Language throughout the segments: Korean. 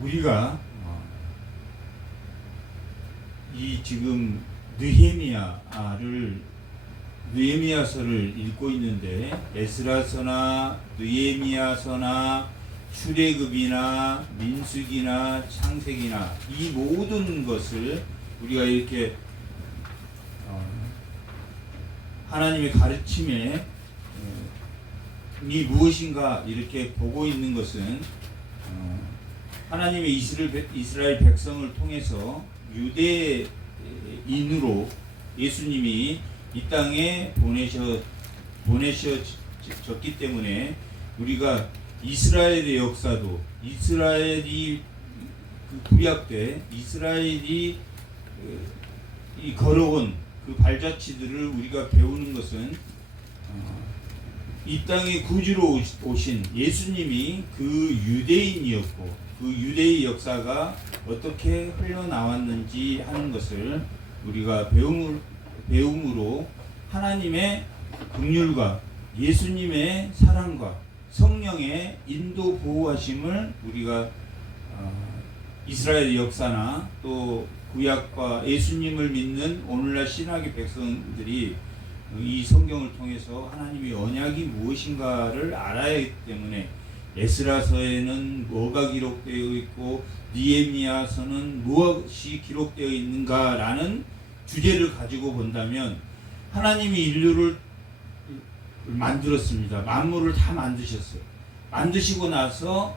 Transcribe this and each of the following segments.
우리가 이 지금 느헤미야서를 읽고 있는데 에스라서나 느헤미야서나 출애굽이나 민수기나 창세기나 이 모든 것을 우리가 이렇게 하나님의 가르침에 이 무엇인가 이렇게 보고 있는 것은 하나님의 이스라엘 백성을 통해서 유대인으로 예수님이 이 땅에 보내셔졌기 때문에 우리가 이스라엘의 역사도 이스라엘이 그 구약 때 이스라엘이 걸어온 그 발자취들을 우리가 배우는 것은 이 땅에 구주로 오신 예수님이 그 유대인이었고 그 유대의 역사가 어떻게 흘러나왔는지 하는 것을 우리가 배움으로 하나님의 긍휼과 예수님의 사랑과 성령의 인도 보호하심을 우리가 이스라엘 역사나 또 구약과 예수님을 믿는 오늘날 신학의 백성들이 이 성경을 통해서 하나님의 언약이 무엇인가를 알아야 하기 때문에 에스라서에는 뭐가 기록되어 있고 느헤미야서는 무엇이 기록되어 있는가라는 주제를 가지고 본다면 하나님이 인류를 만들었습니다. 만물을 다 만드셨어요. 만드시고 나서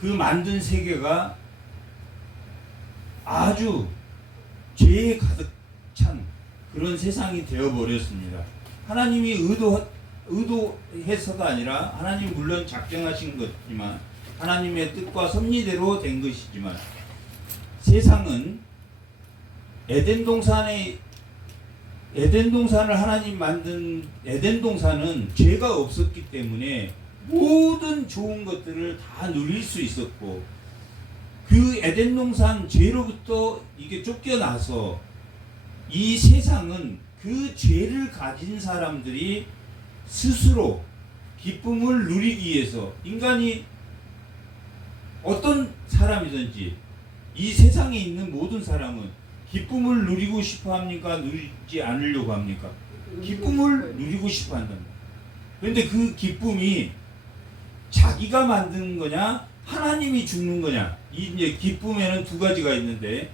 그 만든 세계가 아주 죄에 가득 찬 그런 세상이 되어버렸습니다. 하나님이 의도해서가 아니라 하나님 물론 작정하신 것이지만 하나님의 뜻과 섭리대로 된 것이지만 세상은 에덴 동산을 하나님 만든 에덴 동산은 죄가 없었기 때문에 모든 좋은 것들을 다 누릴 수 있었고 그 에덴 동산 죄로부터 이게 쫓겨나서 이 세상은 그 죄를 가진 사람들이 스스로 기쁨을 누리기 위해서 인간이 어떤 사람이든지 이 세상에 있는 모든 사람은 기쁨을 누리고 싶어 합니까? 누리지 않으려고 합니까? 기쁨을 누리고 싶어 한답니다. 그런데 그 기쁨이 자기가 만든 거냐? 하나님이 주는 거냐? 이제 기쁨에는 두 가지가 있는데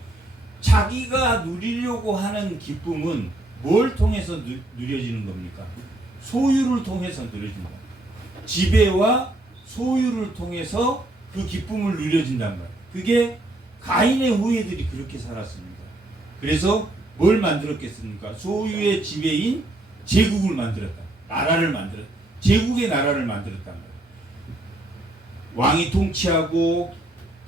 자기가 누리려고 하는 기쁨은 뭘 통해서 누려지는 겁니까? 소유를 통해서 누려진다. 지배와 소유를 통해서 그 기쁨을 누려진단 말이에요. 그게 가인의 후예들이 그렇게 살았습니다. 그래서 뭘 만들었겠습니까? 소유의 지배인 제국을 만들었다. 나라를 만들었다. 제국의 나라를 만들었단 말이에요. 왕이 통치하고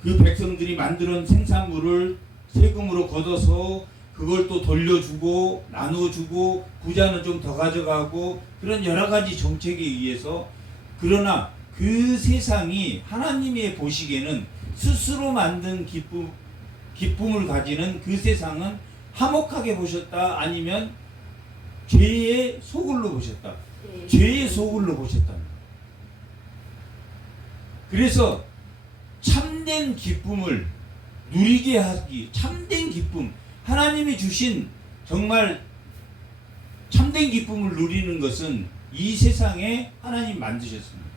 그 백성들이 만든 생산물을 세금으로 걷어서 그걸 또 돌려주고 나눠주고 부자는 좀 더 가져가고 그런 여러 가지 정책에 의해서 그러나 그 세상이 하나님의 보시기에는 스스로 만든 기쁨을 가지는 그 세상은 화목하게 보셨다 아니면 죄의 소굴로 보셨다. 죄의 소굴로 보셨다. 그래서 참된 기쁨을 누리게 하기, 참된 기쁨, 하나님이 주신 정말 참된 기쁨을 누리는 것은 이 세상에 하나님 만드셨습니다.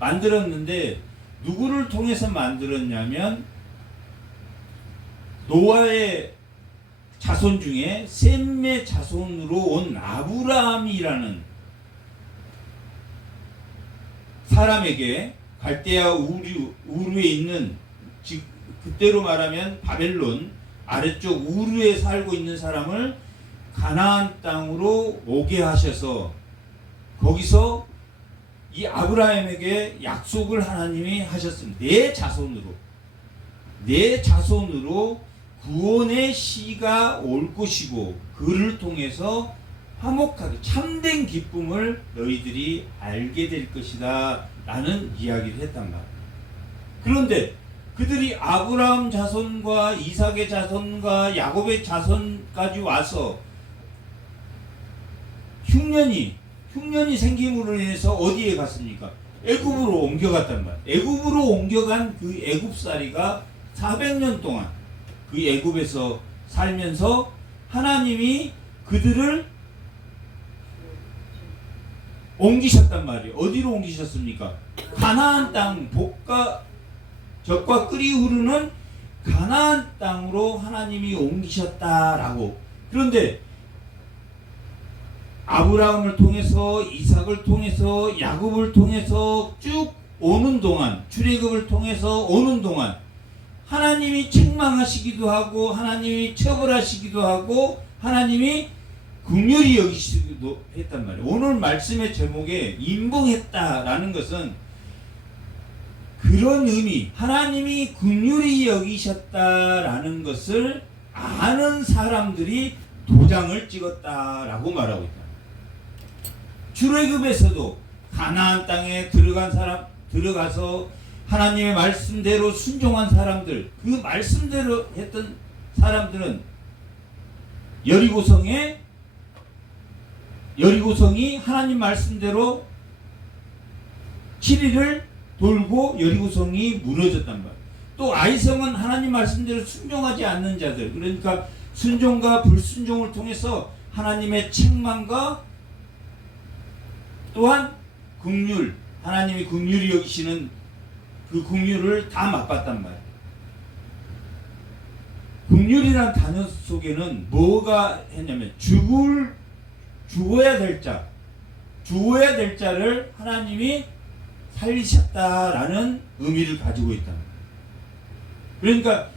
만들었는데 누구를 통해서 만들었냐면 노아의 자손 중에 셈의 자손으로 온 아브라함이라는 사람에게 갈대아 우르에 있는 그때로 말하면 바벨론 아래쪽 우르에 살고 있는 사람을 가나안 땅으로 오게 하셔서 거기서 이 아브라함에게 약속을 하나님이 하셨습니다. 내 자손으로 구원의 시가 올 것이고 그를 통해서 화목하게 참된 기쁨을 너희들이 알게 될 것이다 라는 이야기를 했단 말이에요. 그런데 그들이 아브라함 자손과 이삭의 자손과 야곱의 자손까지 와서 흉년이 생김으로 인해서 어디에 갔습니까? 애굽으로 옮겨갔단 말이에요. 애굽으로 옮겨간 그 애굽살이가 400년 동안 그 애굽에서 살면서 하나님이 그들을 옮기셨단 말이에요. 어디로 옮기셨습니까? 가나안 땅, 젖과 꿀이 흐르는 가나안 땅으로 하나님이 옮기셨다라고. 그런데 아브라함을 통해서, 이삭을 통해서, 야곱을 통해서 쭉 오는 동안, 출애굽을 통해서 오는 동안 하나님이 책망하시기도 하고 하나님이 처벌하시기도 하고 하나님이 긍휼히 여기시기도 했단 말이에요. 오늘 말씀의 제목에 임봉했다라는 것은 그런 의미, 하나님이 긍휼히 여기셨다라는 것을 아는 사람들이 도장을 찍었다라고 말하고 있다. 출애굽에서도 가나안 땅에 들어가서 하나님의 말씀대로 순종한 사람들, 그 말씀대로 했던 사람들은 여리고성이 하나님 말씀대로 7일을 돌고 여리고성이 무너졌단 말이에요. 또 아이성은 하나님 말씀대로 순종하지 않는 자들, 그러니까 순종과 불순종을 통해서 하나님의 책망과 또한 긍휼, 하나님이 긍휼히 여기시는 그 긍휼을 다 맛봤단 말이에요. 긍휼이라는 단어 속에는 뭐가 했냐면 죽어야 될 자를 하나님이 살리셨다라는 의미를 가지고 있다. 그러니까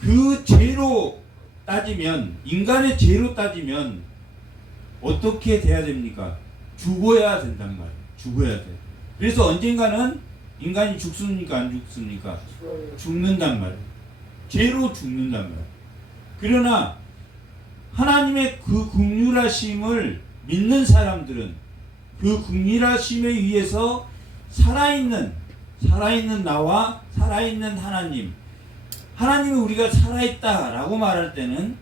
그 죄로 따지면, 인간의 죄로 따지면 어떻게 돼야 됩니까? 죽어야 된단 말이에요. 죽어야 돼. 그래서 언젠가는 인간이 죽습니까? 안 죽습니까? 죽는단 말이에요. 죄로 죽는단 말이에요. 그러나 하나님의 그 긍휼하심을 믿는 사람들은 그 긍휼하심에 의해서 살아있는 나와 살아있는 하나님이 우리가 살아있다라고 말할 때는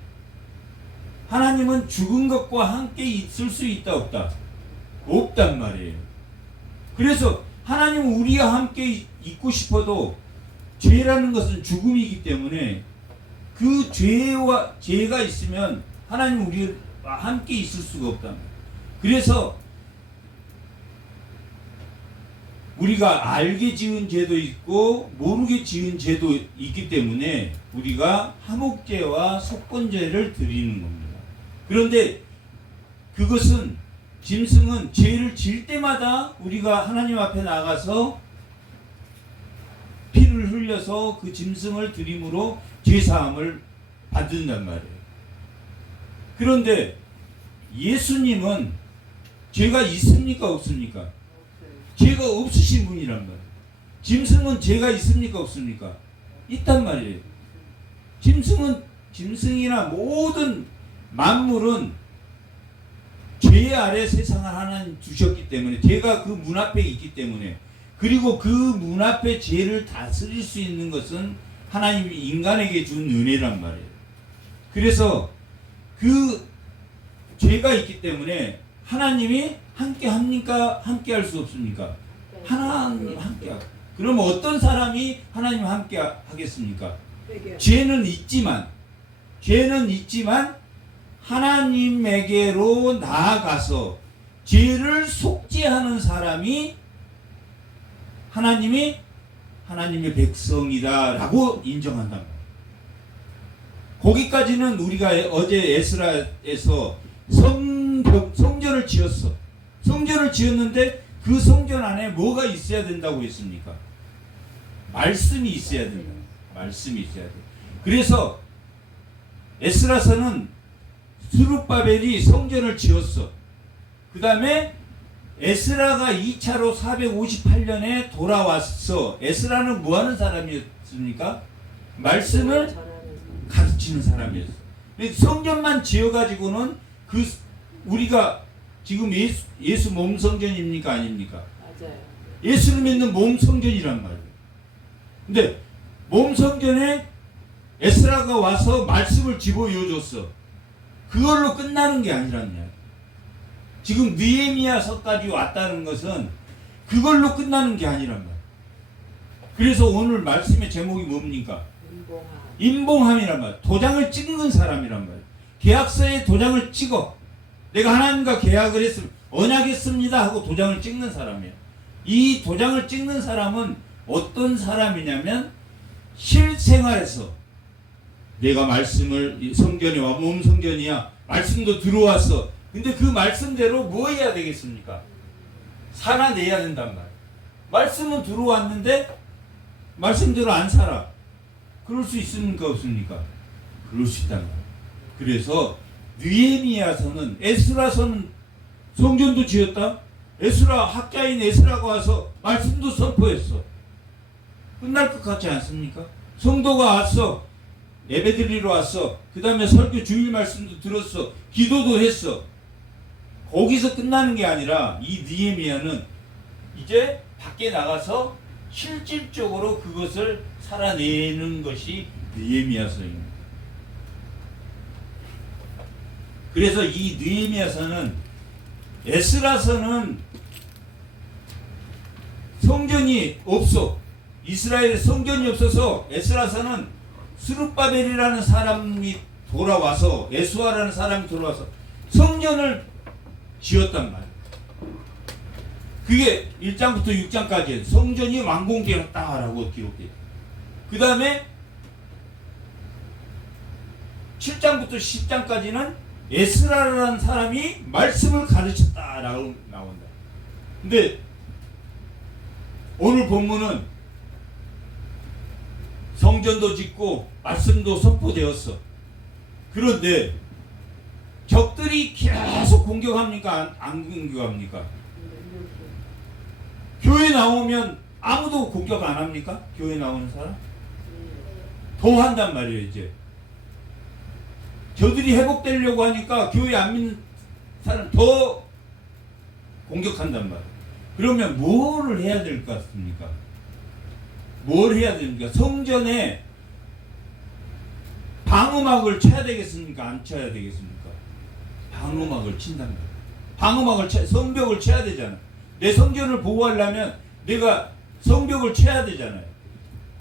하나님은 죽은 것과 함께 있을 수 있다 없다? 없단 말이에요. 그래서 하나님은 우리와 함께 있고 싶어도 죄라는 것은 죽음이기 때문에 그 죄가 있으면 하나님은 우리와 함께 있을 수가 없단 말이에요. 그래서 우리가 알게 지은 죄도 있고 모르게 지은 죄도 있기 때문에 우리가 화목제와 속건제를 드리는 겁니다. 그런데 그것은 짐승은 죄를 질 때마다 우리가 하나님 앞에 나가서 피를 흘려서 그 짐승을 드림으로 죄사함을 받는단 말이에요. 그런데 예수님은 죄가 있습니까 없습니까? 죄가 없으신 분이란 말이에요. 짐승은 죄가 있습니까 없습니까? 있단 말이에요. 짐승이나 모든 만물은 죄 아래 세상을 하나님 주셨기 때문에, 죄가 그 문 앞에 있기 때문에, 그리고 그 문 앞에 죄를 다스릴 수 있는 것은 하나님이 인간에게 준 은혜란 말이에요. 그래서 그 죄가 있기 때문에 하나님이 함께 합니까? 함께 할 수 없습니까? 하나님 함께 하고. 그러면 어떤 사람이 하나님 함께 하겠습니까? 죄는 있지만 하나님에게로 나아가서 죄를 속죄하는 사람이 하나님의 백성이다라고 인정한단 말이에요. 거기까지는 우리가 어제 에스라에서 성전을 지었어. 성전을 지었는데 그 성전 안에 뭐가 있어야 된다고 했습니까? 말씀이 있어야 된다. 말씀이 있어야 돼. 그래서 에스라서는 스룹바벨이 성전을 지었어. 그 다음에 에스라가 2차로 458년에 돌아왔어. 에스라는 뭐 하는 사람이었습니까? 말씀을 가르치는 사람이었어. 성전만 지어가지고는 우리가 지금 예수 몸 성전입니까? 아닙니까? 맞아요. 예수를 믿는 몸 성전이란 말이에요. 근데 몸 성전에 에스라가 와서 말씀을 집어넣어줬어. 그걸로 끝나는 게 아니란 이야기. 지금 느헤미야서까지 왔다는 것은 그걸로 끝나는 게 아니란 말이에요. 그래서 오늘 말씀의 제목이 뭡니까? 인봉함이란 말. 도장을 찍는 사람이란 말이에요. 계약서에 도장을 찍어. 내가 하나님과 계약을 했으면 언약했습니다 하고 도장을 찍는 사람이에요. 이 도장을 찍는 사람은 어떤 사람이냐면 실생활에서 내가 말씀을 성전에 와 몸 성전이야. 말씀도 들어왔어. 근데 그 말씀대로 뭐 해야 되겠습니까? 살아내야 된단 말이에요. 말씀은 들어왔는데 말씀대로 안 살아. 그럴 수 있습니까? 없습니까? 그럴 수 있단 말이에요. 그래서 느헤미야서는 에스라서는 성전도 지었다. 에스라 학자인 에스라가 와서 말씀도 선포했어. 끝날 것 같지 않습니까? 성도가 왔어. 예배드리러 왔어. 그 다음에 설교 주일 말씀도 들었어. 기도도 했어. 거기서 끝나는 게 아니라 이 느헤미야는 이제 밖에 나가서 실질적으로 그것을 살아내는 것이 느헤미야서입니다. 그래서 이 느헤미야서는 에스라서는 성전이 없어. 이스라엘에 성전이 없어서 에스라서는 스룹바벨이라는 사람이 돌아와서 에스와라는 사람이 돌아와서 성전을 지었단 말이에요. 그게 1장부터 6장까지 성전이 완공되었다라고 기록돼요. 그 다음에 7장부터 10장까지는 에스라라는 사람이 말씀을 가르쳤다라고 나온다. 근데 오늘 본문은 성전도 짓고 말씀도 선포되었어. 그런데 적들이 계속 공격합니까? 안 공격합니까? 교회 나오면 아무도 공격 안 합니까? 교회 나오는 사람? 더 한단 말이에요. 이제 저들이 회복되려고 하니까 교회 안 믿는 사람 더 공격한단 말이에요. 그러면 뭐를 해야 될 것 같습니까? 뭘 해야 됩니까? 성전에 방음막을 쳐야 되겠습니까? 안 쳐야 되겠습니까? 방음막을 친단 말이에요. 방음막을 성벽을 쳐야 되잖아요. 내 성전을 보호하려면 내가 성벽을 쳐야 되잖아요.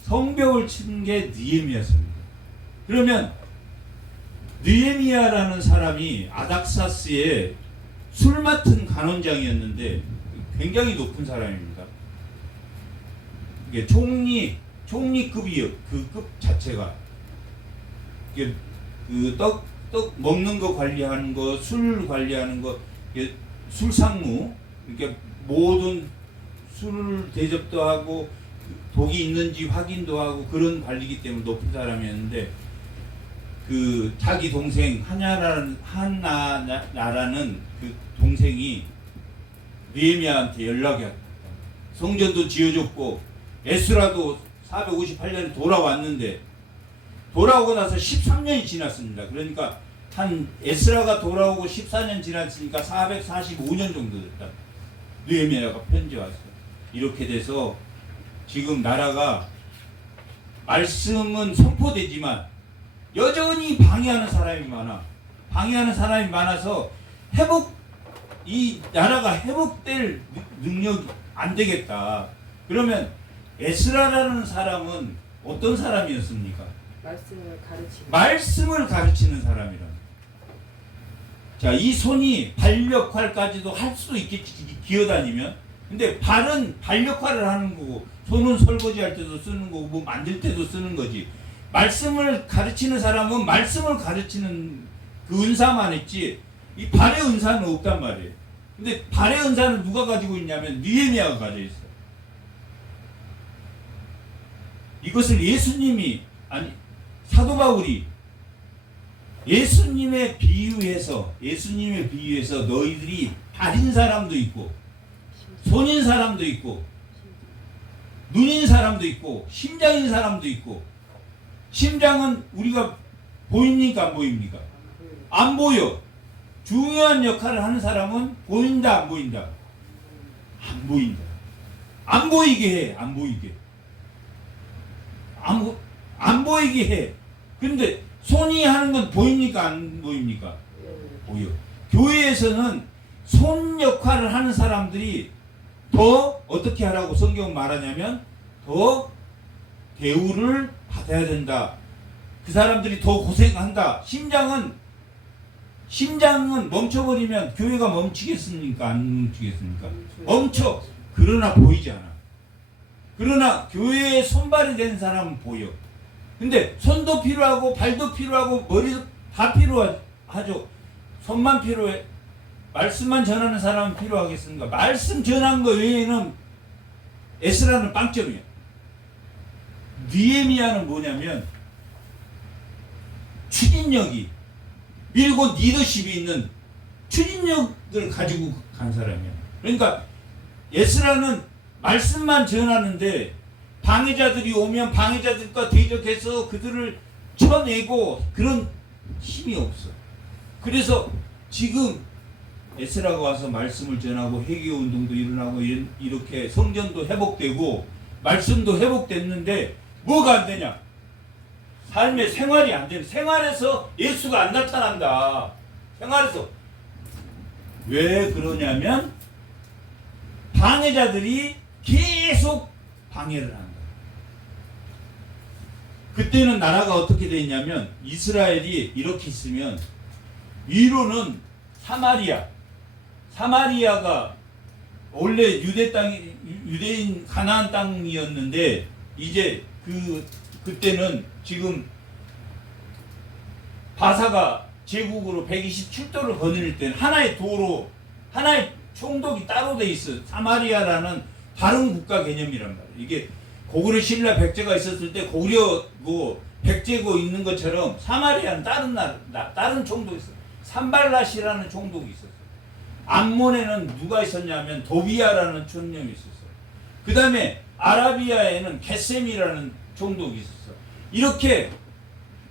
성벽을 친 게 느헤미야서입니다. 그러면 느헤미야라는 사람이 아닥사스의 술 맡은 간원장이었는데 굉장히 높은 사람입니다. 이게 총리급이요. 그 급 자체가 이게 그 떡 먹는 거 관리하는 거, 술 관리하는 거, 술상무, 이렇게 모든 술 대접도 하고 독이 있는지 확인도 하고 그런 관리기 때문에 높은 사람이었는데 그 자기 동생 하나라는 그 동생이 느헤미야한테 연락이 왔다. 성전도 지어줬고 에스라도 458년에 돌아왔는데 돌아오고 나서 13년이 지났습니다. 그러니까 한 에스라가 돌아오고 14년 지났으니까 445년 정도 됐다. 느헤미야가 편지 왔어요. 이렇게 돼서 지금 나라가 말씀은 선포되지만 여전히 방해하는 사람이 많아. 방해하는 사람이 많아서 이 나라가 회복될 능력이 안 되겠다. 그러면 에스라라는 사람은 어떤 사람이었습니까? 말씀을 가르치는 사람이라. 자, 이 손이 발 역할까지도 할 수도 있겠지, 기어다니면. 근데 발은 발 역할을 하는 거고, 손은 설거지 할 때도 쓰는 거고, 뭐 만들 때도 쓰는 거지. 말씀을 가르치는 사람은 말씀을 가르치는 그 은사만 있지, 이 발의 은사는 없단 말이에요. 근데 발의 은사는 누가 가지고 있냐면 느헤미야가 가지고 있어요. 이것을 사도 바울이 예수님에 비유해서 너희들이 발인 사람도 있고 손인 사람도 있고 눈인 사람도 있고 심장인 사람도 있고. 심장은 우리가 보입니까? 안 보입니까? 안 보여. 중요한 역할을 하는 사람은 보인다, 안 보인다? 안 보인다. 안 보이게 해. 안 보이게. 안 보이게 해. 근데 손이 하는 건 보입니까? 안 보입니까? 보여. 교회에서는 손 역할을 하는 사람들이 더 어떻게 하라고 성경은 말하냐면 더 대우를 받아야 된다. 그 사람들이 더 고생한다. 심장은 멈춰버리면 교회가 멈추겠습니까? 안 멈추겠습니까? 멈춰. 그러나 보이지 않아. 그러나 교회에 손발이 된 사람은 보여. 근데 손도 필요하고 발도 필요하고 머리도 다 필요하죠. 손만 필요해. 말씀만 전하는 사람은 필요하겠습니까? 말씀 전한 거 외에는 에스라는 빵점이야. 느헤미야는 뭐냐면 추진력이 밀고 리더십이 있는 추진력을 가지고 간 사람이야. 그러니까 에스라는 말씀만 전하는데 방해자들이 오면 방해자들과 대적해서 그들을 쳐내고 그런 힘이 없어. 그래서 지금 에스라가 와서 말씀을 전하고 회개운동도 일어나고 이렇게 성전도 회복되고 말씀도 회복됐는데 뭐가 안 되냐? 삶의 생활이 안 되는. 생활에서 예수가 안 나타난다. 생활에서. 왜 그러냐면 방해자들이 계속 방해를 한다. 그때는 나라가 어떻게 돼 있냐면 이스라엘이 이렇게 있으면 위로는 사마리아가 원래 유대인 가나안 땅이었는데 이제 그때는 지금 바사가 제국으로 127도를 거닐 때는 하나의 도로, 하나의 총독이 따로 돼 있어. 사마리아라는 다른 국가 개념이란 말이야. 이게 고구려 신라 백제가 있었을 때 고구려고 백제고 있는 것처럼 사마리아는 다른 총독이 있어. 산발랏이라는 총독이 있었어. 암몬에는 누가 있었냐면 도비아라는 총령이 있었어. 그 다음에 아라비아에는 게셈이라는 총독이 있었어. 이렇게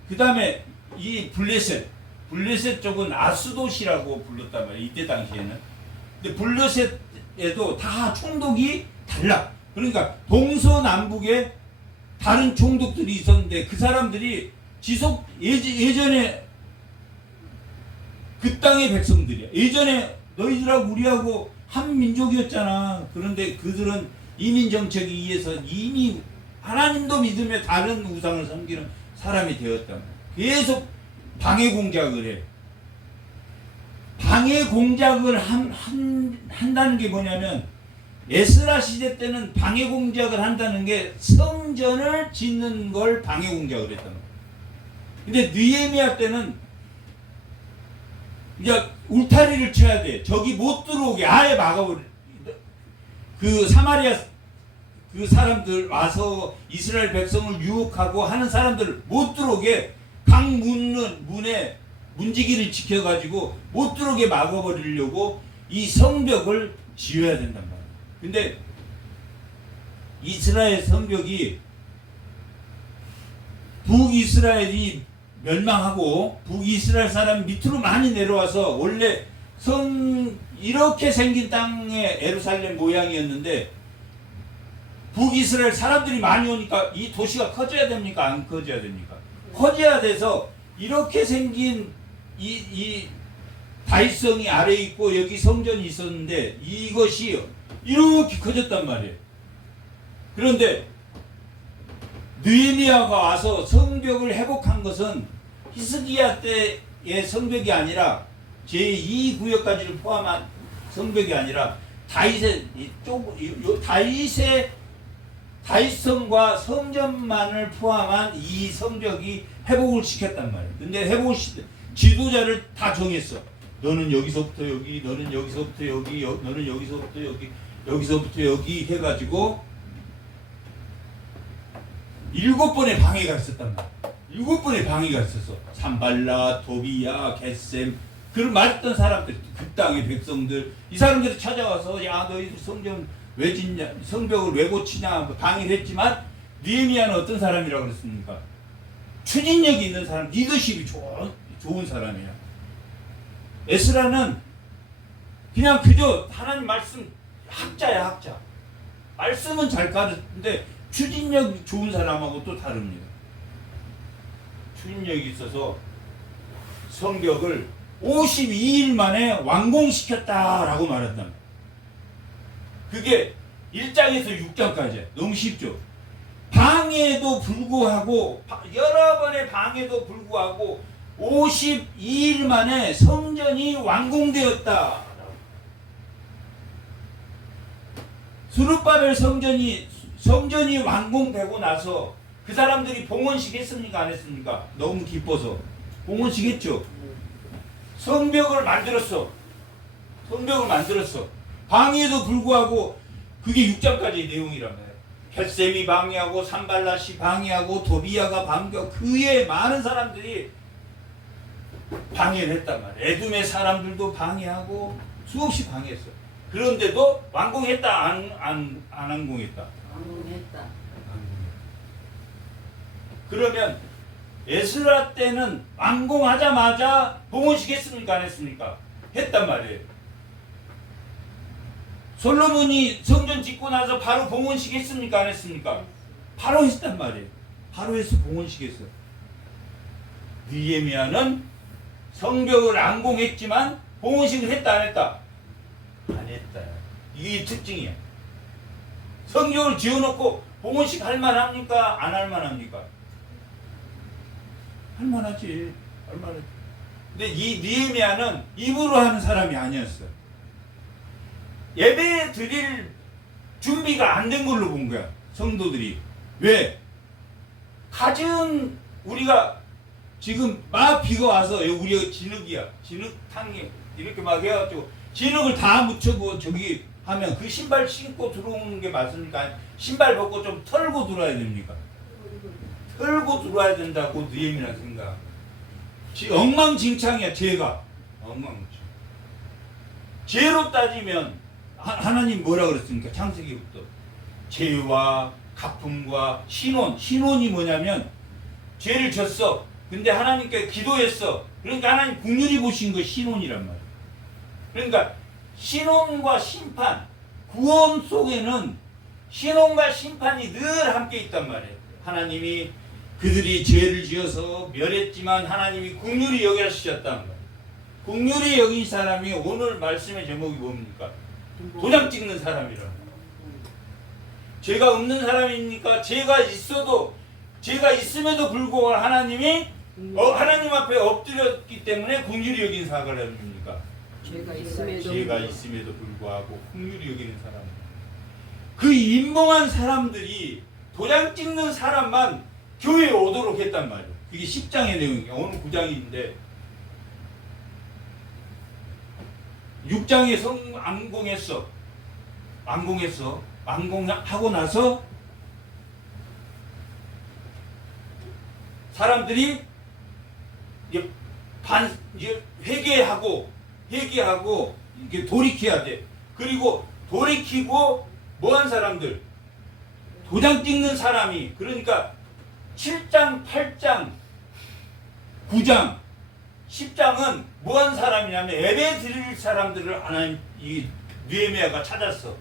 그 다음에 이 블레셋 쪽은 아스돗이라고 불렀단 말이야. 이때 당시에는. 근데 블레셋에도 다 총독이 달라. 그러니까 동서남북에 다른 총독들이 있었는데 그 사람들이 예전에 그 땅의 백성들이야. 예전에 너희들하고 우리하고 한 민족이었잖아. 그런데 그들은 이민 정책에 의해서 이미 하나님도 믿으며 다른 우상을 섬기는 사람이 되었단 말이야. 계속 방해 공작을 해. 방해 공작을 한다는 게 뭐냐면 에스라 시대 때는 방해 공작을 한다는 게 성전을 짓는 걸 방해 공작을 했단 말이야. 근데 느헤미야 때는 이제 울타리를 쳐야 돼. 저기 못 들어오게 아예 막아버려. 그 사마리아 그 사람들 와서 이스라엘 백성을 유혹하고 하는 사람들 못 들어오게 각 문에 문지기를 지켜가지고 못 들어오게 막아버리려고 이 성벽을 지어야 된단 말이야. 근데 이스라엘 성벽이 북이스라엘이 멸망하고 북이스라엘 사람이 밑으로 많이 내려와서 원래 이렇게 생긴 땅의 예루살렘 모양이었는데 북이스라엘 사람들이 많이 오니까 이 도시가 커져야 됩니까? 안 커져야 됩니까? 커져야 돼서 이렇게 생긴 이 다윗성이 아래에 있고 여기 성전이 있었는데 이것이 이렇게 커졌단 말이에요. 그런데 느헤미야가 와서 성벽을 회복한 것은 히스기야 때의 성벽이 아니라 제2구역까지를 포함한 성벽이 아니라 다윗성과 성전만을 포함한 이 성벽이 회복을 시켰단 말이에요. 근데 지도자를 다 정했어. 너는 여기서부터 여기, 너는 여기서부터 여기, 너는 여기서부터 여기, 여기서부터 여기 해가지고 7번의 방해가 있었단 말이야. 7번의 방해가 있었어. 산발랏, 도비야, 겟셈 그런 말했던 사람들, 그 땅의 백성들, 이 사람들이 찾아와서 야 너희들 성전 왜 짓냐, 성벽을 왜 고치냐 방해를 했지만 느헤미야는 어떤 사람이라고 그랬습니까? 추진력이 있는 사람, 리더십이 좋은 사람이야. 에스라는 그냥 그저 하나님 말씀 학자야, 학자. 말씀은 잘 가르치는데 추진력이 좋은 사람하고 또 다릅니다. 추진력이 있어서 성벽을 52일 만에 완공시켰다라고 말한다. 그게 1장에서 6장까지야. 너무 쉽죠. 방해에도 불구하고 여러 번의 방해도 불구하고 52일 만에 성전이 완공되었다. 스룹바벨 성전이 완공되고 나서 그 사람들이 봉헌식 했습니까? 안 했습니까? 너무 기뻐서 봉헌식 했죠. 성벽을 만들었어. 방해에도 불구하고 그게 6장까지의 내용이란 말이에요. 겟셈이 방해하고 산발랏이 방해하고 도비야가 방해하고 그의 많은 사람들이 방해를 했단 말이에요. 에돔의 사람들도 방해하고 수없이 방해했어요. 그런데도 완공했다 안 완공했다? 완공했다. 그러면 에스라 때는 완공하자마자 봉헌식 했습니까? 안 했습니까? 했단 말이에요. 솔로몬이 성전 짓고 나서 바로 봉헌식 했습니까? 안 했습니까? 바로 했단 말이에요. 바로 해서 봉헌식 했어요. 느헤미야는 성벽을 완공했지만 봉헌식을 했다 안 했다? 안 했다. 이게 특징이야. 성경을 지어놓고 봉헌식 할 만합니까? 안 할 만합니까? 할 만하지. 할 만하지. 근데 이 느헤미야는 입으로 하는 사람이 아니었어요. 예배 드릴 준비가 안 된 걸로 본 거야. 성도들이. 왜? 우리가 지금 막 비가 와서 우리가 진흙이야. 진흙탕이 이렇게 막 해가지고 진흙을 다 묻혀고 저기 하면 그 신발 신고 들어오는 게 맞습니까? 신발 벗고 좀 털고 들어와야 됩니까? 털고 들어와야 된다고 느헤미야 생각. 엉망진창이야. 죄가 엉망진창. 죄로 따지면 하나님 뭐라 그랬습니까? 창세기부터 죄와 가품과 신혼이 뭐냐면 죄를 졌어. 근데 하나님께 기도했어. 그러니까 하나님 긍휼히 보신 거 신혼이란 말이야. 그러니까 신혼과 심판, 구원 속에는 신혼과 심판이 늘 함께 있단 말이에요. 하나님이 그들이 죄를 지어서 멸했지만 하나님이 긍휼히 여겨주셨다는 거예요. 긍휼히 여긴 사람이 오늘 말씀의 제목이 뭡니까? 도장 찍는 사람이라는 거예요. 죄가 없는 사람입니까? 죄가 있음에도 불구하고 하나님이 하나님 앞에 엎드렸기 때문에 긍휼히 여긴 사람입니까? 죄가 있음에도 불구하고 긍휼히 여기는 사람. 그 인봉한 사람들이 도장 찍는 사람만 교회에 오도록 했단 말이에요. 그게 10장의 내용이에요. 오늘 9장인데 6장에 완공하고 나서 사람들이 회개하고 이게 돌이켜야 돼. 그리고 돌이키고 뭐한 사람들? 도장 찍는 사람이. 그러니까 7장, 8장, 9장, 10장은 뭐한 사람이냐면 예배 드릴 사람들을 하나님 이 느헤미야가 찾았어.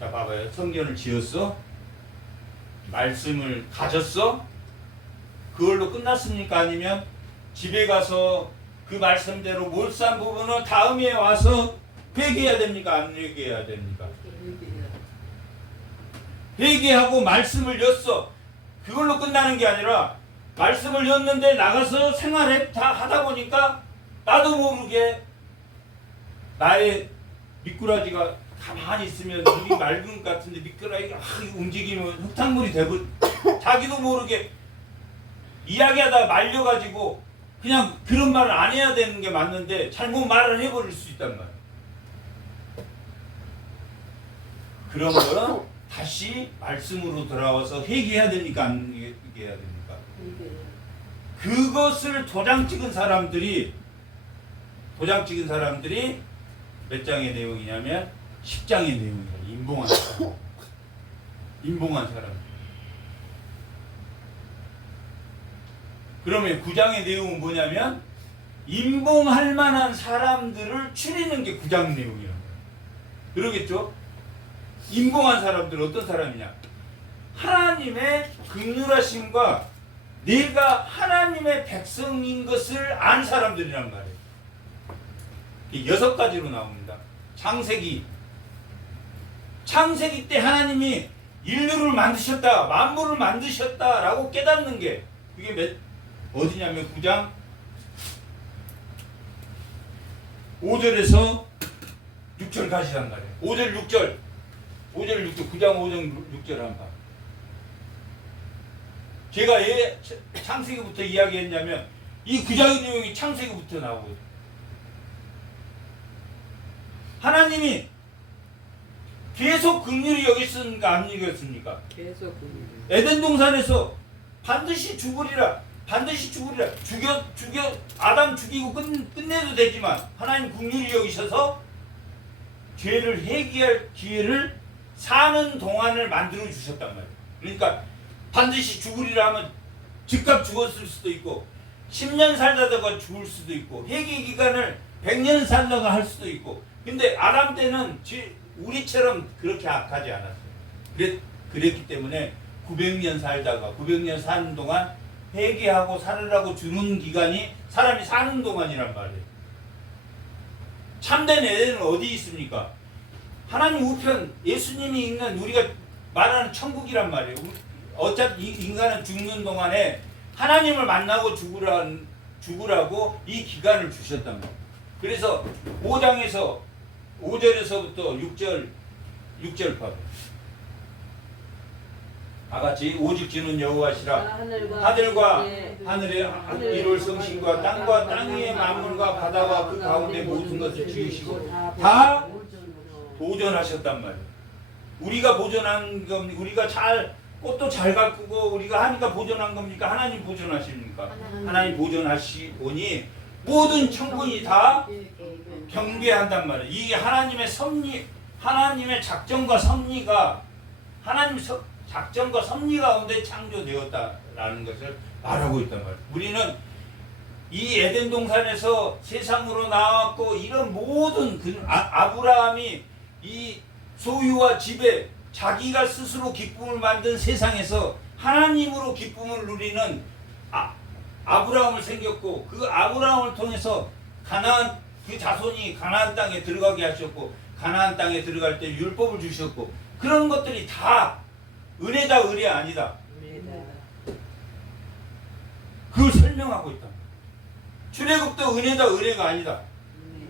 자 봐봐요. 성전을 지었어. 말씀을 가졌어. 그걸로 끝났습니까? 아니면 집에 가서 그 말씀대로 몰수한 부분을 다음에 와서 회개해야 됩니까? 안 회개해야 됩니까? 회개하고 말씀을 였어. 그걸로 끝나는 게 아니라 말씀을 였는데 나가서 생활해 다 하다 보니까 나도 모르게 나의 미꾸라지가 가만히 있으면 물이 맑은 것 같은데 미꾸라지가 움직이면 흙탕물이 되고 자기도 모르게 이야기하다가 말려가지고 그냥 그런 말을 안 해야 되는 게 맞는데 잘못 말을 해버릴 수 있단 말이야. 그런 거는 다시 말씀으로 돌아와서 회개해야 됩니까? 안 회개해야 됩니까? 그것을 도장 찍은 사람들이 몇 장의 내용이냐면 10장의 내용이에요. 인봉한 사람. 그러면 9장의 내용은 뭐냐면 인봉할 만한 사람들을 추리는 게 9장 내용이에요. 그러겠죠? 인봉한 사람들 어떤 사람이냐? 하나님의 긍휼하심과 내가 하나님의 백성인 것을 안 사람들이란 말이에요. 6가지로 나옵니다. 창세기 창세기 때 하나님이 인류를 만드셨다, 만물을 만드셨다라고 깨닫는 게 그게 어디냐면 9장 5절에서 6절 가시란 말이에요. 5절 6절 9장 5절 6절 한번. 제가 왜 창세기부터 이야기했냐면 이 9장의 내용이 창세기부터 나오거든요. 하나님이 계속 긍휼히 여겼습니까? 안 여겼습니까? 계속 에덴 동산에서 반드시 죽으리라 죽여 아담 죽이고 끝내도 되지만 하나님 긍휼히 여기셔서 죄를 회개할 기회를 사는 동안을 만들어 주셨단 말이에요. 그러니까 반드시 죽으리라 하면 즉각 죽었을 수도 있고 10년 살다가 죽을 수도 있고 회개 기간을 100년 살다가 할 수도 있고. 근데 아담 때는 우리처럼 그렇게 악하지 않았어요. 그랬기 때문에 900년 살다가 900년 사는 동안 회개하고 살으라고 주는 기간이 사람이 사는 동안이란 말이에요. 참된 에덴은 어디 있습니까? 하나님 우편 예수님이 있는 우리가 말하는 천국이란 말이에요. 어차피 인간은 죽는 동안에 하나님을 만나고 죽으라고 이 기간을 주셨단 말이에요. 그래서 5장에서 5절에서부터 6절 봐요. 다 같이 오직 주는 여호와시라. 하늘과 하늘의 이룰 성신과 땅과 땅 위의 만물과 바다와 그 가운데 모든 것을 지으시고 다 보존하셨단 말이에요. 우리가 보존한 겁니까? 우리가 꽃도 잘 가꾸고 우리가 하니까 보존한 겁니까? 하나님 보존하십니까? 하나님 보존하시오니 모든 천군이 다 경배한단 말이에요. 이게 하나님의 섭리, 하나님의 작정과 섭리가 작정과 섭리 가운데 창조되었다라는 것을 말하고 있단 말이에요. 우리는 이 에덴 동산에서 세상으로 나왔고 이런 모든 아브라함이 이 소유와 지배 자기가 스스로 기쁨을 만든 세상에서 하나님으로 기쁨을 누리는 아브라함을 생겼고 그 아브라함을 통해서 가나안 그 자손이 가나안 땅에 들어가게 하셨고 가나안 땅에 들어갈 때 율법을 주셨고 그런 것들이 다 은혜다 은혜 아니다. 그걸 설명하고 있다. 출애굽도 은혜다 은혜가 아니다.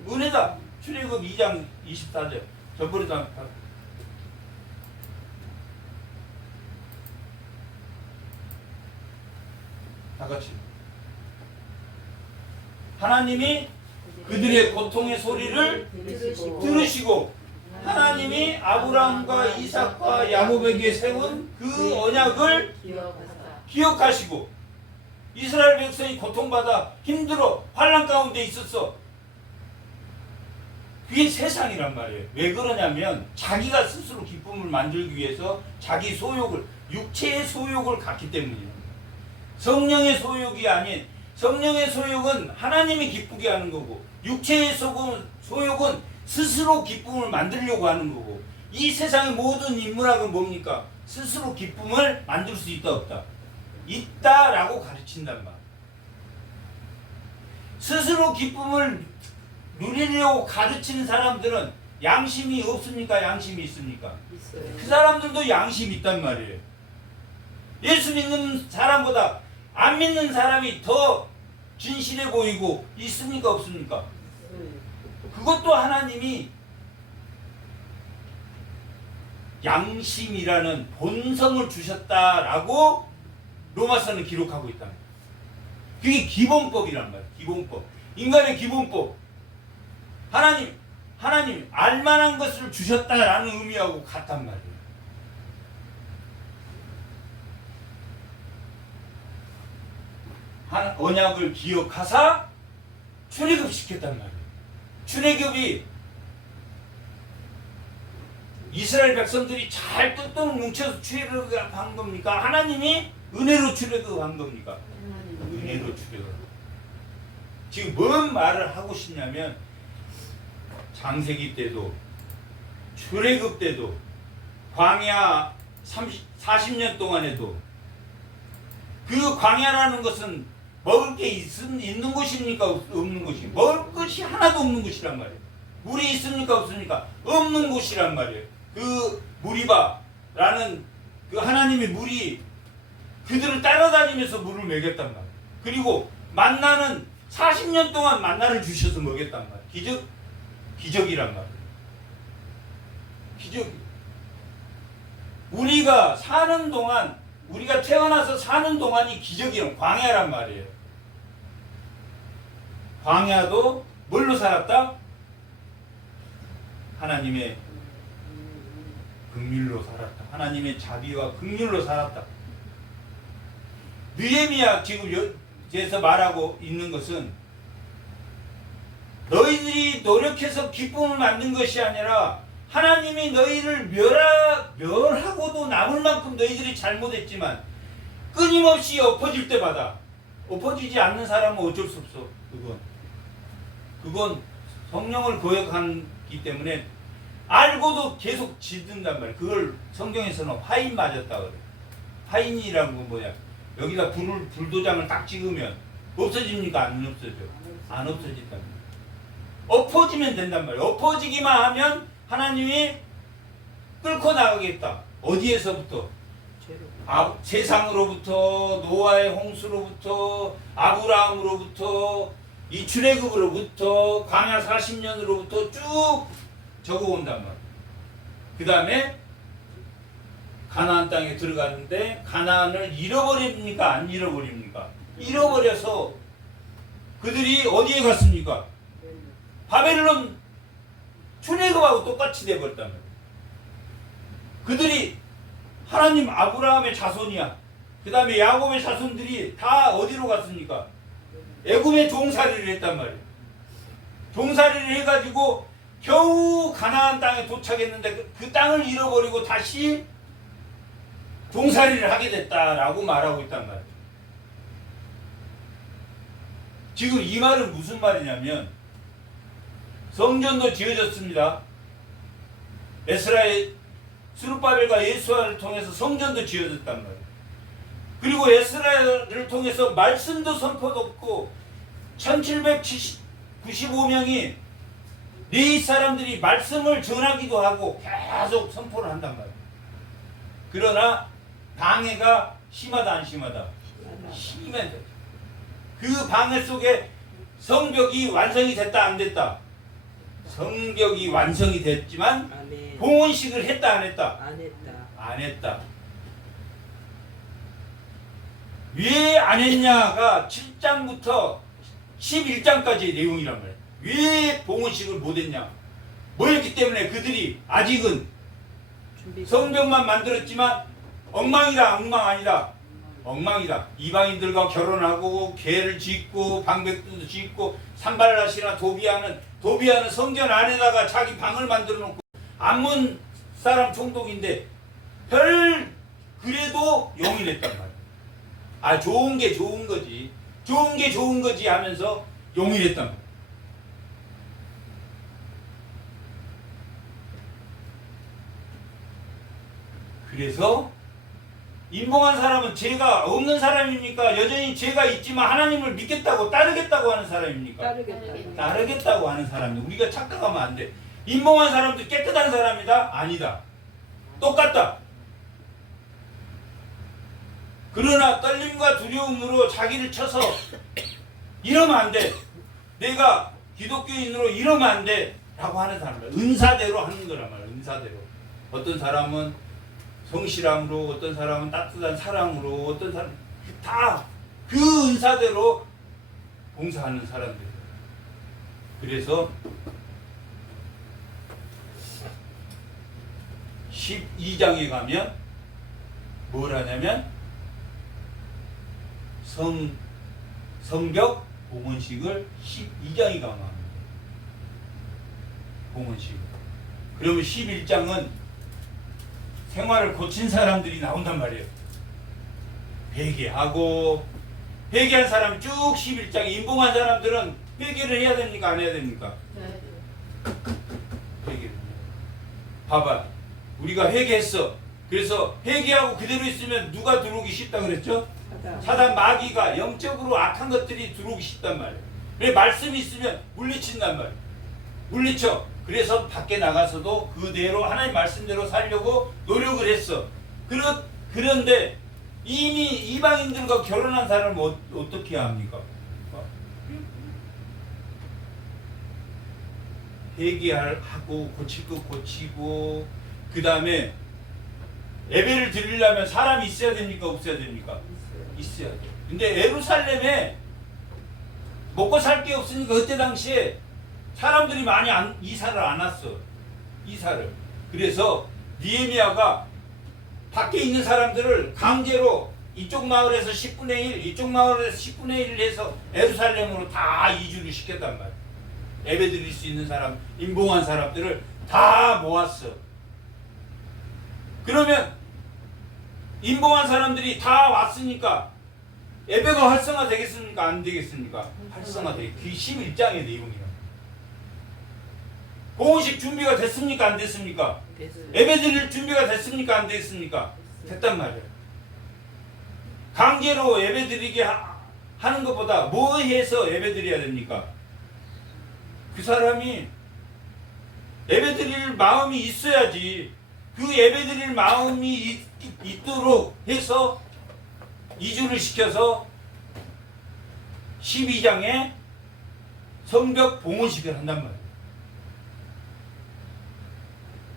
은혜다. 출애굽 2장 24절. 전번에도 다 같이. 하나님이 그들의 고통의 소리를 들으시고 하나님이 아브라함과 이삭과 야곱에게 세운 그 언약을 기억하시고 이스라엘 백성이 고통받아 힘들어 환난 가운데 있었어. 그게 세상이란 말이에요. 왜 그러냐면 자기가 스스로 기쁨을 만들기 위해서 자기 소욕을 육체의 소욕을 갖기 때문이에요. 성령의 소욕이 아닌 성령의 소욕은 하나님이 기쁘게 하는 거고 육체의 소욕은 스스로 기쁨을 만들려고 하는 거고 이 세상의 모든 인문학은 뭡니까? 스스로 기쁨을 만들 수 있다 없다? 있다라고 가르친단 말. 스스로 기쁨을 누리려고 가르치는 사람들은 양심이 없습니까? 양심이 있습니까? 있어요. 그 사람들도 양심이 있단 말이에요. 예수 믿는 사람보다 안 믿는 사람이 더 진실해 보이고 있습니까? 없습니까? 그것도 하나님이 양심이라는 본성을 주셨다라고 로마서는 기록하고 있다. 그게 기본법이란 말이에요. 기본법. 인간의 기본법. 하나님 알만한 것을 주셨다라는 의미하고 같단 말이에요. 언약을 기억하사 출애굽시켰단 말이에요. 출애굽이 이스라엘 백성들이 잘 똘똘 뭉쳐서 출애굽한 겁니까? 하나님이 은혜로 출애굽한 겁니까? 은혜로 출애굽. 지금 뭔 말을 하고 싶냐면 창세기 때도 출애굽 때도 광야 40년 동안에도 그 광야라는 것은 먹을 게 있는 곳입니까? 없는 곳입니까? 먹을 것이 하나도 없는 곳이란 말이에요. 물이 있습니까? 없습니까? 없는 곳이란 말이에요. 그 무리바라는 그 하나님의 물이 그들을 따라다니면서 물을 먹였단 말이에요. 그리고 만나는 40년 동안 만나를 주셔서 먹였단 말이에요. 기적이란 말이에요. 기적. 우리가 사는 동안, 우리가 태어나서 사는 동안이 기적이란 광야란 말이에요. 광야도 뭘로 살았다? 하나님의 긍휼로 살았다. 하나님의 자비와 긍휼로 살았다. 느헤미야 지금 여기서 말하고 있는 것은 너희들이 노력해서 기쁨을 만든 것이 아니라 하나님이 너희를 멸하고도 남을 만큼 너희들이 잘못했지만 끊임없이 엎어질 때마다, 엎어지지 않는 사람은 어쩔 수 없어. 그건 성령을 거역하기 때문에 알고도 계속 짓는단 말이야. 그걸 성경에서는 화인 맞았다 그래. 화인이라는 건 뭐냐? 여기다 불도장을 딱 찍으면 없어집니까? 안 없어져? 안 없어진단 말이야. 엎어지면 된단 말이야. 엎어지기만 하면 하나님이 끌고 나가겠다. 어디에서부터? 세상으로부터, 노아의 홍수로부터, 아브라함으로부터, 이 출애굽으로부터, 광야 40년으로부터 쭉 적어온단 말이야. 그 다음에 가나안 땅에 들어갔는데 가나안을 잃어버립니까? 안 잃어버립니까? 잃어버려서 그들이 어디에 갔습니까? 바벨론 출애굽하고 똑같이 돼버렸단 말이야. 그들이 하나님 아브라함의 자손이야. 그 다음에 야곱의 자손들이 다 어디로 갔습니까? 애굽에 종살이를 했단 말이에요. 종살이를 해가지고 겨우 가나안 땅에 도착했는데 그 땅을 잃어버리고 다시 종살이를 하게 됐다라고 말하고 있단 말이에요. 지금 이 말은 무슨 말이냐면 성전도 지어졌습니다. 에스라의 스룹바벨과 예수아를 통해서 성전도 지어졌단 말이에요. 그리고 에스라를 통해서 말씀도 선포됐고 1795명이 네 사람들이 말씀을 전하기도 하고 계속 선포를 한단 말이에요. 그러나 방해가 심하다 안 심하다? 심해. 그 방해 속에 성벽이 완성이 됐다 안 됐다? 성벽이 완성이 됐지만 아멘. 봉헌식을 했다 안 했다? 안 했다. 안 했다. 왜 안 했냐가 7장부터 11장까지의 내용이란 말이에요. 왜 봉헌식을 못 했냐? 뭐였기 때문에 그들이 아직은 성벽만 만들었지만 엉망이다 엉망 아니다? 엉망이다. 이방인들과 결혼하고 개를 짓고 방백도 짓고 산발라시나 도비아는 성전 안에다가 자기 방을 만들어 놓고 암몬 사람 총독인데 그래도 용인했단 말이야. 아 좋은 게 좋은 거지. 좋은 게 좋은 거지 하면서 용인했단 말이야. 그래서 인봉한 사람은 죄가 없는 사람입니까? 여전히 죄가 있지만 하나님을 믿겠다고 따르겠다고 하는 사람입니까? 따르겠다고 하는 사람입니다. 우리가 착각하면 안 돼. 인봉한 사람도 깨끗한 사람이다? 아니다. 똑같다. 그러나 떨림과 두려움으로 자기를 쳐서 이러면 안 돼. 내가 기독교인으로 이러면 안 돼. 라고 하는 사람들. 은사대로 하는 거란 말이야. 은사대로. 어떤 사람은 성실함으로, 어떤 사람은 따뜻한 사랑으로, 어떤 사람 다 그 은사대로 봉사하는 사람들. 그래서 12장에 가면 뭘 하냐면 성벽 봉헌식을 12장이 강화합니다. 봉헌식. 그러면 11장은 생활을 고친 사람들이 나온단 말이에요. 회개한 사람이 쭉 11장에 인봉한 사람들은 회개를 해야 됩니까? 안 해야 됩니까? 네. 회개를. 봐봐. 우리가 회개했어. 그래서 회개하고 그대로 있으면 누가 들어오기 쉽다 그랬죠? 사단 마귀가 영적으로 악한 것들이 들어오기 쉽단 말이에요. 왜 말씀이 있으면 물리친단 말이에요. 물리쳐. 그래서 밖에 나가서도 그대로 하나님 말씀대로 살려고 노력을 했어. 그런데 이미 이방인들과 결혼한 사람은 어떻게 합니까? 회개하고 고칠 거 고치고, 그 다음에 예배를 드리려면 사람이 있어야 됩니까? 없어야 됩니까? 있어야 돼. 근데 예루살렘에 먹고 살 게 없으니까 그때 당시에 사람들이 많이 이사를 안 왔어. 이사를. 그래서 느헤미야가 밖에 있는 사람들을 강제로 이쪽 마을에서 10분의 1, 이쪽 마을에서 10분의 1을 해서 예루살렘으로 다 이주를 시켰단 말이야. 예배 드릴 수 있는 사람, 임봉한 사람들을 다 모았어. 그러면 임봉한 사람들이 다 왔으니까 예배가 활성화 되겠습니까? 안 되겠습니까? 활성화돼. 그 11장의 내용이야. 공식 준비가 됐습니까? 안 됐습니까? 예배 드릴 준비가 됐습니까? 안 됐습니까? 됐단 말이야. 강제로 예배 드리게 하는 것보다 뭐 해서 예배 드려야 됩니까? 그 사람이 예배 드릴 마음이 있어야지. 그 예배 드릴 마음이 있도록 해서 이주를 시켜서 12장에 성벽 봉헌식을 한단 말이에요.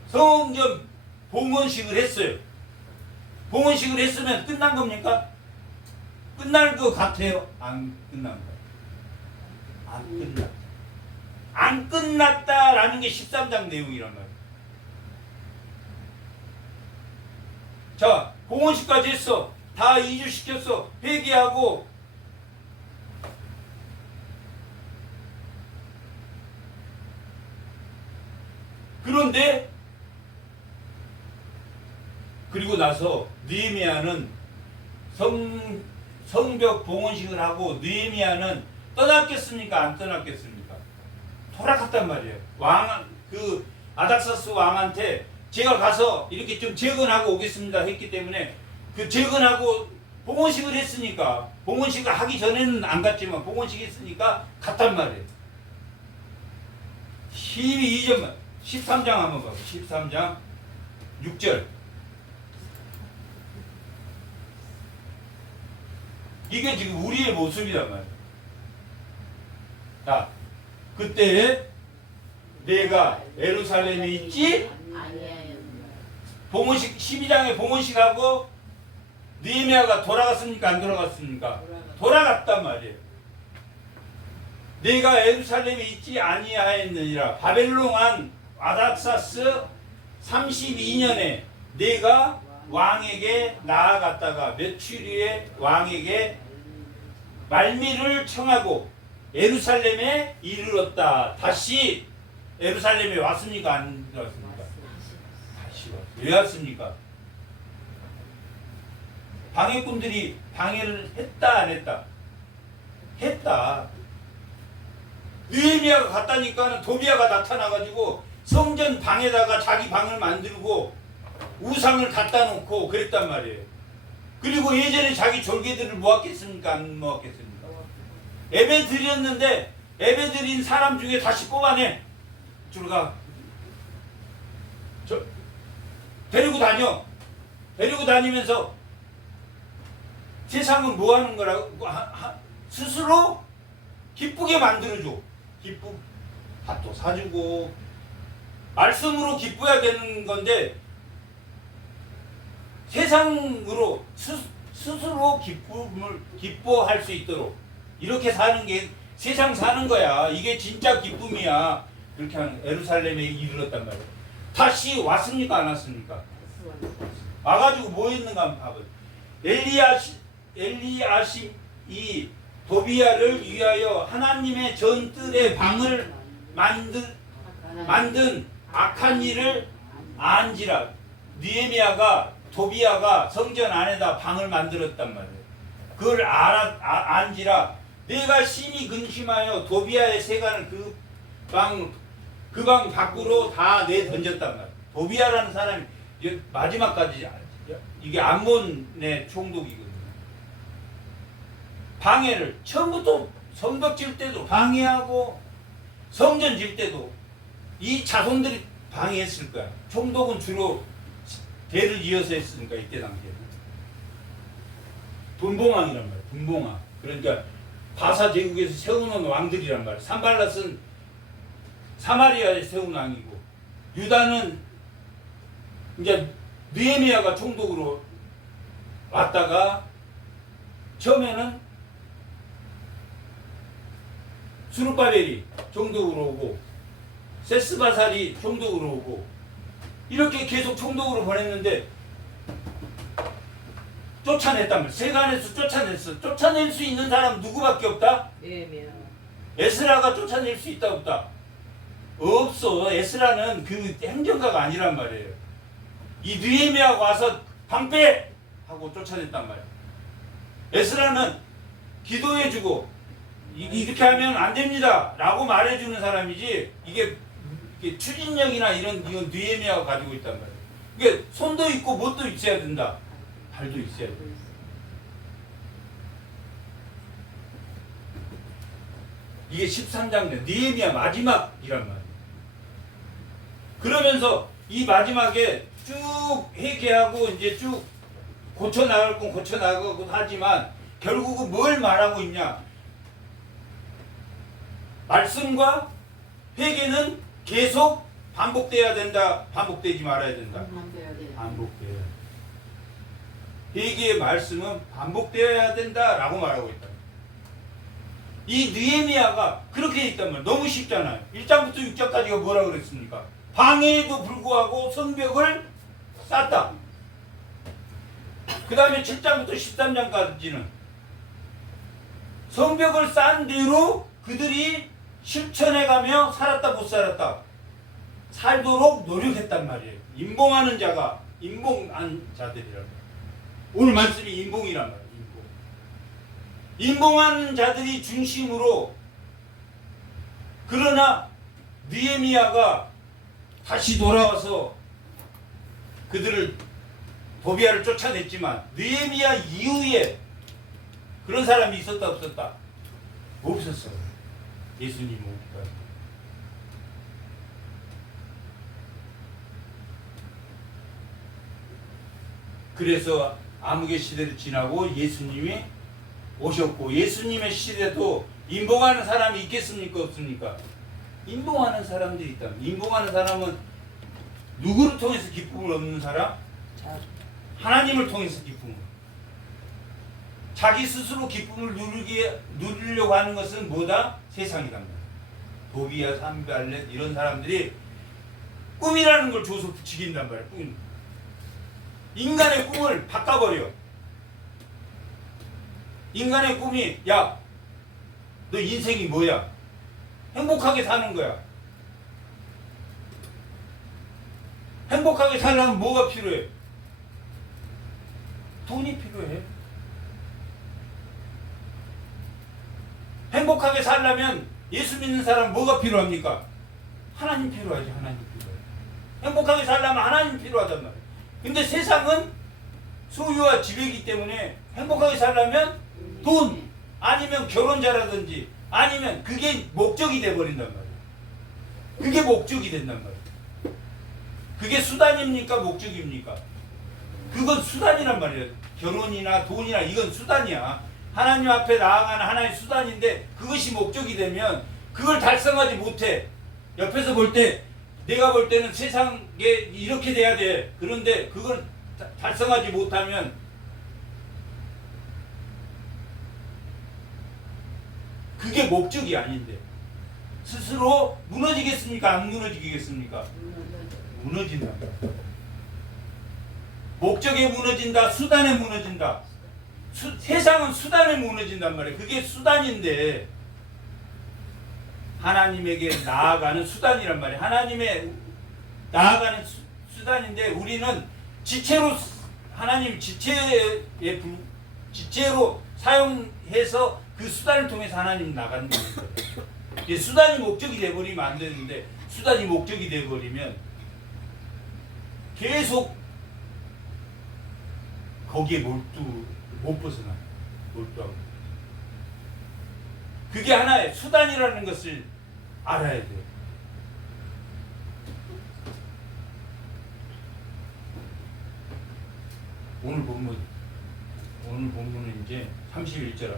성전 봉헌식을 했어요. 봉헌식을 했으면 끝난 겁니까? 끝날 것 같아요? 안 끝난 거예요. 안 끝났다. 안 끝났다라는 게 13장 내용이란 말이에요. 자, 봉헌식까지 했어. 다 이주시켰어. 회개하고. 그런데 그리고 나서 느헤미야는 성벽 봉헌식을 하고 느헤미야는 떠났겠습니까? 안 떠났겠습니까? 돌아갔단 말이에요. 그 아닥사스 왕한테 제가 가서 이렇게 좀 재건하고 오겠습니다 했기 때문에 그 재건하고 봉헌식을 했으니까, 봉헌식을 하기 전에는 안 갔지만 봉헌식 했으니까 갔단 말이에요. 12절 13장 한번 봐봐. 13장 6절. 이게 지금 우리의 모습이란 말이에요. 자, 그때 내가 예루살렘에 있지? 봉헌식 12장에 봉헌식하고 느헤미야가 돌아갔습니까? 안 돌아갔습니까? 돌아갔단 말이에요. 내가 예루살렘에 있지 아니하였느니라. 바벨론 왕 아닥사스 32년에 내가 왕에게 나아갔다가 며칠 후에 왕에게 말미를 청하고 예루살렘에 이르렀다. 다시 예루살렘에 왔습니까? 안 왔습니까? 다시 왔어요. 왜 왔습니까? 방해꾼들이 방해를 했다 안 했다? 했다. 느헤미야가 갔다니까는 도비야가 나타나가지고 성전 방에다가 자기 방을 만들고 우상을 갖다 놓고 그랬단 말이에요. 그리고 예전에 자기 졸개들을 모았겠습니까? 안 모았겠습니까? 예배 드렸는데 예배 드린 사람 중에 다시 뽑아내. 들어가. 데리고 다녀. 데리고 다니면서 세상은 뭐 하는 거라고? 스스로 기쁘게 만들어줘. 밭도 사주고. 말씀으로 기뻐야 되는 건데 세상으로 스스로 기뻐할 수 있도록 이렇게 사는 게 세상 사는 거야. 이게 진짜 기쁨이야. 그렇게 하는 예루살렘에 이르렀단 말이야. 다시 왔습니까? 안 왔습니까? 와가지고 뭐 했는가 한번 봐봐요. 엘리야십이 도비야를 위하여 하나님의 전뜰의 방을 만든 악한 일을 안지라. 느헤미야가 도비야가 성전 안에다 방을 만들었단 말이에요. 그걸 안지라. 내가 심히 근심하여 도비야의 세간을 그 방 밖으로 다 내던졌단 말이에요. 도비야라는 사람이 마지막까지 이게 암몬의 총독이거든요. 방해를 처음부터 성벽 질 때도 방해하고 성전 질 때도 이 자손들이 방해했을 거야. 총독은 주로 대를 이어서 했으니까 이때 당시에는. 분봉왕이란 말이야. 분봉왕. 그러니까 바사 제국에서 세우는 왕들이란 말이야. 산발랏은 사마리아에 세운 왕이고, 유다는 이제 느헤미야가 총독으로 왔다가 처음에는 수르바벨이 총독으로 오고 세스바살이 총독으로 오고 이렇게 계속 총독으로 보냈는데 쫓아냈단 말이야. 세간에서 쫓아냈어. 쫓아낼 수 있는 사람 누구밖에 없다? 느헤미야. 에스라가 쫓아낼 수 있다 없다? 없어. 에스라는 그 행정가가 아니란 말이에요. 이 느헤미야가 와서 방패! 하고 쫓아냈단 말이야. 에스라는 기도해주고 이렇게 하면 안 됩니다 라고 말해주는 사람이지, 이게 추진력이나 이건 느헤미야가 가지고 있단 말이야. 이게 손도 있고 뭣도 있어야 된다. 발도 있어야 돼. 이게 13장 느헤미야 마지막이란 말이야. 그러면서 이 마지막에 쭉 회개하고 이제 쭉 고쳐 나갈 건 고쳐 나가고 하지만 결국은 뭘 말하고 있냐? 말씀과 회개는 계속 반복돼야 된다. 반복되지 말아야 된다. 반복돼야. 회개의 말씀은 반복되어야 된다라고 말하고 있다. 이 느헤미야가 그렇게 있단 말이야. 너무 쉽잖아요. 1장부터 6장까지가 뭐라 그랬습니까? 방해에도 불구하고 성벽을 쌓았다. 그 다음에 7장부터 13장까지는 성벽을 쌓은 대로 그들이 실천해가며 살았다 못 살았다 살도록 노력했단 말이에요. 인봉하는 자가 인봉한 자들이란 말이에요. 오늘 말씀이 인봉이란 말이에요. 인봉하는 자들이 중심으로. 그러나 느헤미야가 다시 돌아와서 그들을 도비아를 쫓아냈지만 느헤미야 이후에 그런 사람이 있었다 없었다? 없었어요. 예수님 오기까지. 그래서 암흑의 시대를 지나고 예수님이 오셨고, 예수님의 시대도 인봉하는 사람이 있겠습니까 없습니까? 인봉하는 사람들이 있다. 인봉하는 사람은 누구를 통해서 기쁨을 얻는 사람? 하나님을 통해서 기쁨을. 자기 스스로 기쁨을 누리려고 하는 것은 뭐다? 세상이란 말이야. 도비야, 산발렛 이런 사람들이 꿈이라는 걸 줘서 부추긴단 말이야. 꿈. 인간의 꿈을 바꿔버려. 인간의 꿈이, 야, 너 인생이 뭐야? 행복하게 사는 거야. 행복하게 살려면 뭐가 필요해? 돈이 필요해. 행복하게 살려면 예수 믿는 사람 뭐가 필요합니까? 하나님 필요하지. 하나님 필요해. 행복하게 살려면 하나님 필요하단 말이야. 근데 세상은 소유와 지배이기 때문에 행복하게 살려면 돈 아니면 결혼자라든지 아니면 그게 목적이 돼버린단 말이야. 그게 목적이 된단 말이야. 그게 수단입니까? 목적입니까? 그건 수단이란 말이야. 결혼이나 돈이나 이건 수단이야. 하나님 앞에 나아가는 하나의 수단인데 그것이 목적이 되면 그걸 달성하지 못해. 옆에서 볼 때 내가 볼 때는 세상에 이렇게 돼야 돼. 그런데 그걸 달성하지 못하면 그게 목적이 아닌데 스스로 무너지겠습니까? 안 무너지겠습니까? 무너진다. 목적에 무너진다. 수단에 무너진다. 세상은 수단에 무너진단 말이에요. 그게 수단인데 하나님에게 나아가는 수단이란 말이에요. 하나님의 나아가는 수단인데 우리는 지체로 하나님 지체로 사용해서 그 수단을 통해서 하나님 나가는 거예요. 수단이 목적이 돼버리면 안 되는데 수단이 목적이 돼버리면 계속 거기에 못 벗어나요. 몰두하고. 그게 하나의 수단이라는 것을 알아야 돼요. 오늘 본문은 이제 31절.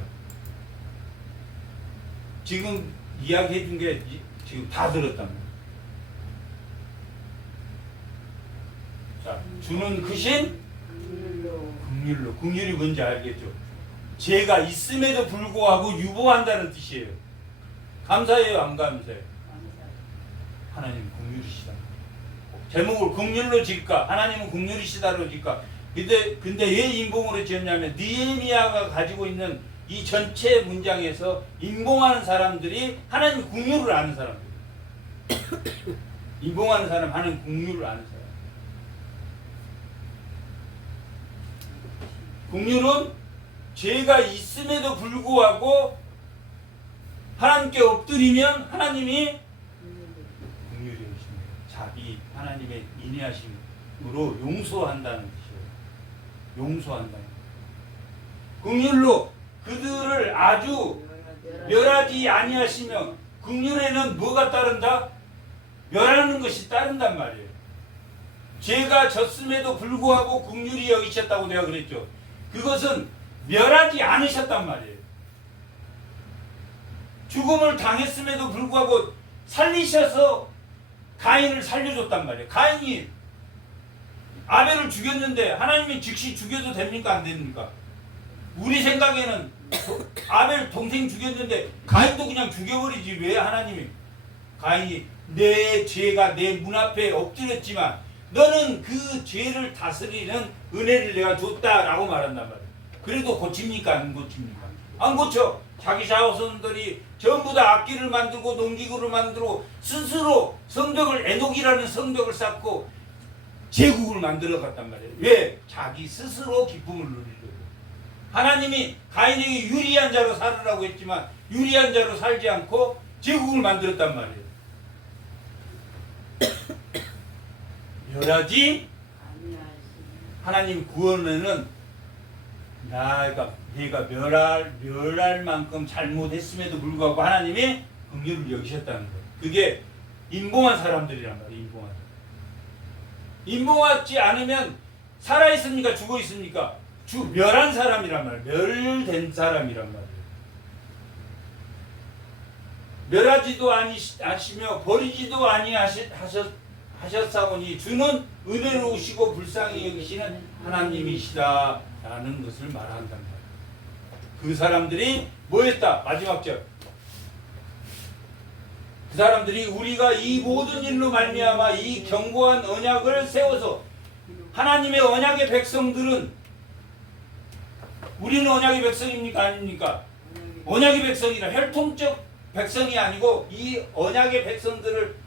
지금 이야기해 준 게 지금 다 들었단 말이에요. 자, 주는 크신 긍휼로. 긍휼이 뭔지 알겠죠? 죄가 있음에도 불구하고 유보한다는 뜻이에요. 감사해요, 안 감사해요? 하나님 긍휼이시다. 제목을 긍휼로 지을까? 하나님은 긍휼이시다로 지을까? 근데 왜 인봉으로 지었냐면 느헤미야가 가지고 있는 이 전체 문장에서 인봉하는 사람들이 하나님 긍휼을 아는 사람들. 인봉하는 사람, 하나님 긍휼을 아는 사람. 긍휼은 죄가 있음에도 불구하고 하나님께 엎드리면 하나님이 긍휼히 여기십니다. 자비 하나님의 인내하심으로 용서한다는 뜻이에요. 용서한다는. 긍휼로 그들을 아주 멸하지 아니하시며, 긍휼에는 뭐가 따른다? 멸하는 것이 따른단 말이에요. 죄가 졌음에도 불구하고 긍휼히 여기셨다고 내가 그랬죠. 그것은 멸하지 않으셨단 말이에요. 죽음을 당했음에도 불구하고 살리셔서 가인을 살려줬단 말이에요. 가인이 아벨을 죽였는데 하나님이 즉시 죽여도 됩니까? 안 됩니까? 우리 생각에는 아벨 동생 죽였는데 가인도 그냥 죽여버리지. 왜 하나님이? 가인이 내 죄가 내 문 앞에 엎드렸지만 너는 그 죄를 다스리는 은혜를 내가 줬다라고 말한단 말이에요. 그래도 고칩니까? 안 고칩니까? 안 고쳐. 자기 자손들이 전부 다 악기를 만들고 농기구를 만들고 스스로 성벽을, 에녹이라는 성벽을 쌓고 제국을 만들어 갔단 말이에요. 왜? 자기 스스로 기쁨을 누리려고. 하나님이 가인에게 유리한 자로 살으라고 했지만 유리한 자로 살지 않고 제국을 만들었단 말이에요. 멸하지 하나님 구원에는 내가 멸할 만큼 잘못했음에도 불구하고 하나님이 긍휼을 여기셨다는 거예요. 그게 인봉한 사람들이란 말이에요. 인봉하지 않으면 살아있습니까? 죽어있습니까? 멸한 사람이란 말이에요. 멸된 사람이란 말이에요. 멸하지도 아니하시며 버리지도 아니하셨사오니 주는 은혜로우시고 불쌍히 여기시는 하나님이시다라는 것을 말한단 말이에요. 그 사람들이 뭐했다? 마지막 절. 그 사람들이 우리가 이 모든 일로 말미암아 이 견고한 언약을 세워서, 하나님의 언약의 백성들은, 우리는 언약의 백성입니까? 아닙니까? 언약의 백성이라 혈통적 백성이 아니고 이 언약의 백성들을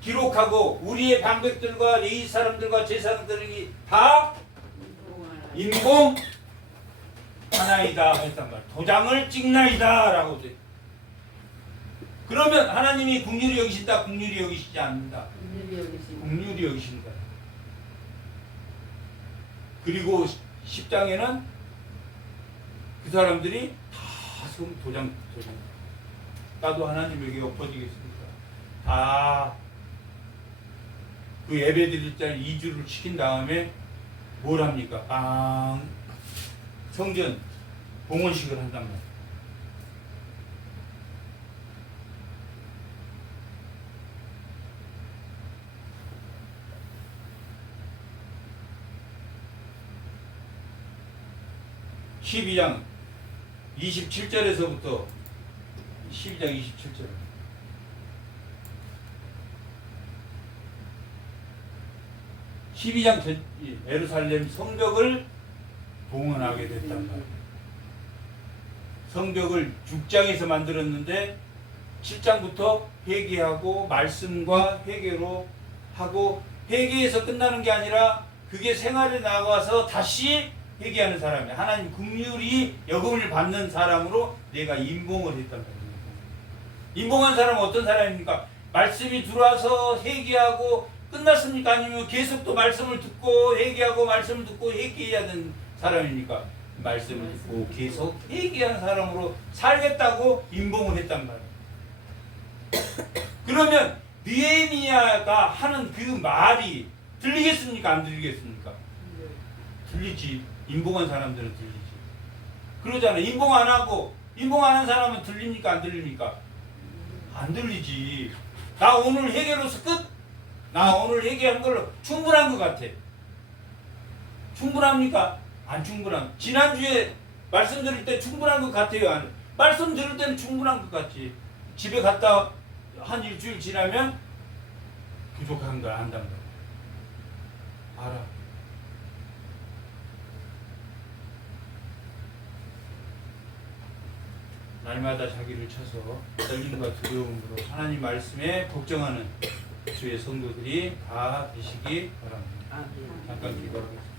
기록하고 우리의 방백들과 레위 사람들과 제사장들이 다 인봉 하나이다 했단 말이에요. 도장을 찍나이다 라고 돼. 그러면 하나님이 긍휼히 여기신다, 긍휼히 여기시지 않는다. 긍휼히 여기신다. 그리고 10장에는 그 사람들이 다 도장. 나도 하나님에게 엎어지겠습니까? 다 그 예배 드릴 때 2주를 시킨 다음에 뭘 합니까? 성전 봉헌식을 한단 말이에요. (12장) 27절에서부터 12장 27절. 예루살렘 성벽을 봉헌하게 됐단 말이에요. 성벽을 6장에서 만들었는데 7장부터 회개하고 말씀과 회개로 하고, 회개에서 끝나는 게 아니라 그게 생활에 나가서 다시 회개하는 사람이야. 하나님 긍휼히 여금을 받는 사람으로 내가 인봉을 했단 말이에요. 인봉한 사람은 어떤 사람입니까? 말씀이 들어와서 회개하고 끝났습니까? 아니면 계속 또 말씀을 듣고 회개하고 말씀을 듣고 회개해야 되는 사람입니까? 말씀을 듣고 계속 회개한 사람으로 살겠다고 인봉을 했단 말이에요. 그러면 느헤미야가 하는 그 말이 들리겠습니까? 안 들리겠습니까? 들리지. 인봉한 사람들은 들리지. 그러잖아. 인봉 안 하고 인봉 안 한 사람은 들립니까? 안 들립니까? 안 들리지. 나 오늘 회개로서 끝. 나 오늘 회개한 걸로 충분한 것 같아. 충분합니까? 안 충분한. 지난주에 말씀 드릴 때 충분한 것 같아요. 안? 말씀 들을 때는 충분한 것 같지. 집에 갔다 한 일주일 지나면 부족한 걸 안단 말이야. 알아. 날마다 자기를 쳐서 떨림과 두려움으로 하나님 말씀에 걱정하는 주의 성도들이 다 되시기 바랍니다. 잠깐 기도하겠습니다.